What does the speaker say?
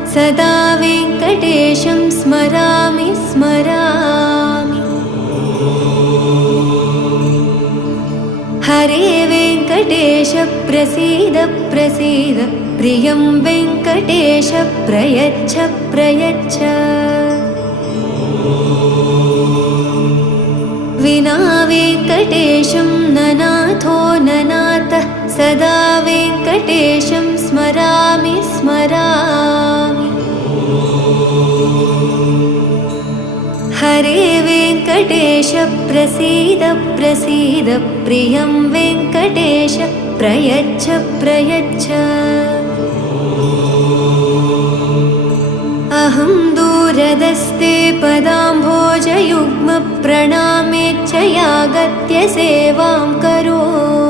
सदा वेङ्कटेशं स्मरामि स्मरामि। हरे वेङ्कटेश प्रसीद प्रसीद, प्रियं वेङ्कटेश प्रयच्छ प्रयच्छ। विना वेङ्कटेशं ननाथो ननाथः, सदा वेङ्कटेशं स्मरामि स्मरामि। हरे वेङ्कटेश प्रसीद प्रसीद, प्रियं वेङ्कटेश प्रयच्छ प्रयच्छ। अहं दूरदस्ते पदाम्भोजयुग्म, प्रणामेच्छ यागत्य सेवां करोमि।